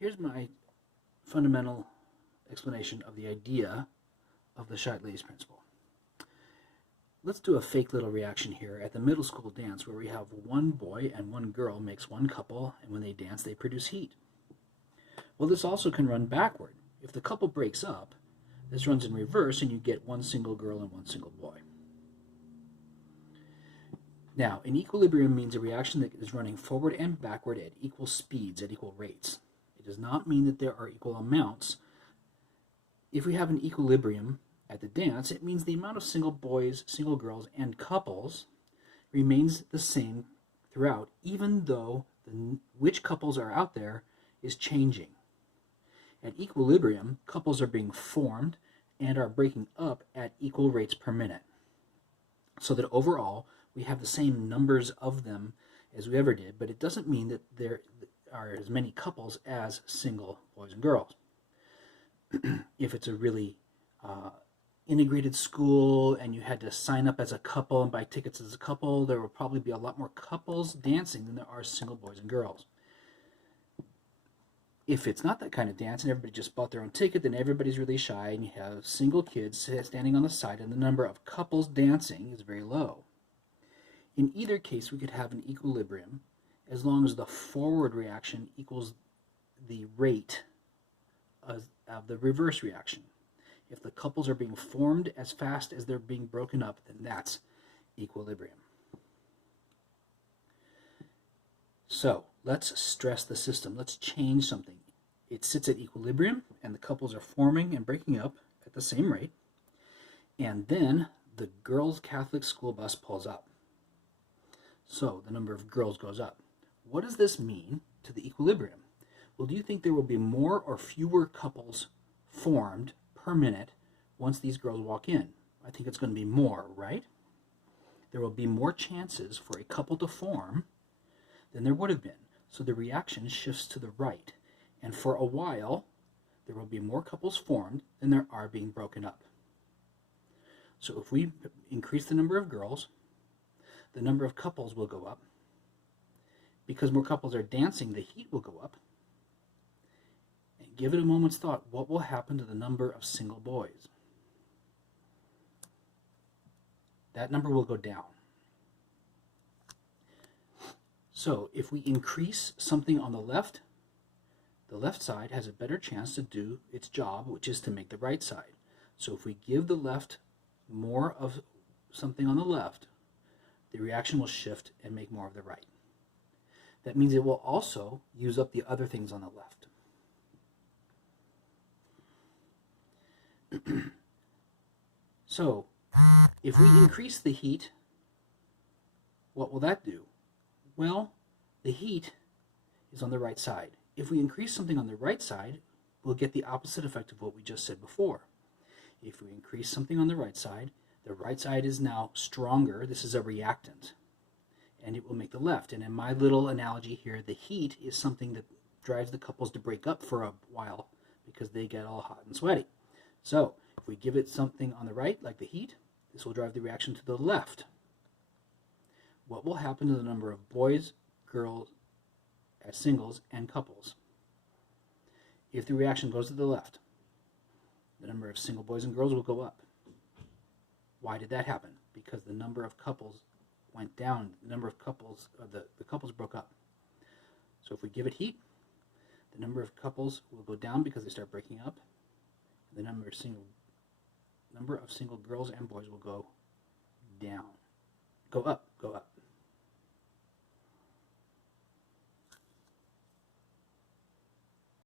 Here's my fundamental explanation of the idea of the Chatelier's principle. Let's do a fake little reaction here at the middle school dance where we have one boy and one girl makes one couple, and when they dance they produce heat. Well, this also can run backward. If the couple breaks up, this runs in reverse and you get one single girl and one single boy. Now, an equilibrium means a reaction that is running forward and backward at equal speeds, at equal rates. It does not mean that there are equal amounts. If we have an equilibrium at the dance, it means the amount of single boys, single girls, and couples remains the same throughout, even though which couples are out there is changing. At equilibrium, couples are being formed and are breaking up at equal rates per minute, so that overall we have the same numbers of them as we ever did, but it doesn't mean that there are as many couples as single boys and girls. If it's a really integrated school and you had to sign up as a couple and buy tickets as a couple, there will probably be a lot more couples dancing than there are single boys and girls. If it's not that kind of dance and everybody just bought their own ticket, then everybody's really shy and you have single kids standing on the side and the number of couples dancing is very low. In either case, we could have an equilibrium as long as the forward reaction equals the rate of the reverse reaction. If the couples are being formed as fast as they're being broken up, then that's equilibrium. So let's stress the system. Let's change something. It sits at equilibrium and the couples are forming and breaking up at the same rate. And then the girls' Catholic school bus pulls up. So the number of girls goes up. What does this mean to the equilibrium? Well, do you think there will be more or fewer couples formed per minute once these girls walk in? I think it's going to be more, right? There will be more chances for a couple to form than there would have been. So the reaction shifts to the right. And for a while, there will be more couples formed than there are being broken up. So if we increase the number of girls, the number of couples will go up. Because more couples are dancing, the heat will go up. And give it a moment's thought, what will happen to the number of single boys? That number will go down. So if we increase something on the left side has a better chance to do its job, which is to make the right side. So if we give the left more of something on the left, the reaction will shift and make more of the right. That means it will also use up the other things on the left. So if we increase the heat, what will that do? Well, the heat is on the right side. If we increase something on the right side, we'll get the opposite effect of what we just said before. If we increase something on the right side is now stronger. This is a reactant, and it will make the left. And in my little analogy here, the heat is something that drives the couples to break up for a while because they get all hot and sweaty. So if we give it something on the right, like the heat, this will drive the reaction to the left. What will happen to the number of boys, girls, as singles, and couples? If the reaction goes to the left, the number of single boys and girls will go up. Why did that happen? Because the number of couples went down. The number of couples, the couples broke up. So if we give it heat, the number of couples will go down because they start breaking up. The number of single girls and boys will go down. Go up, go up.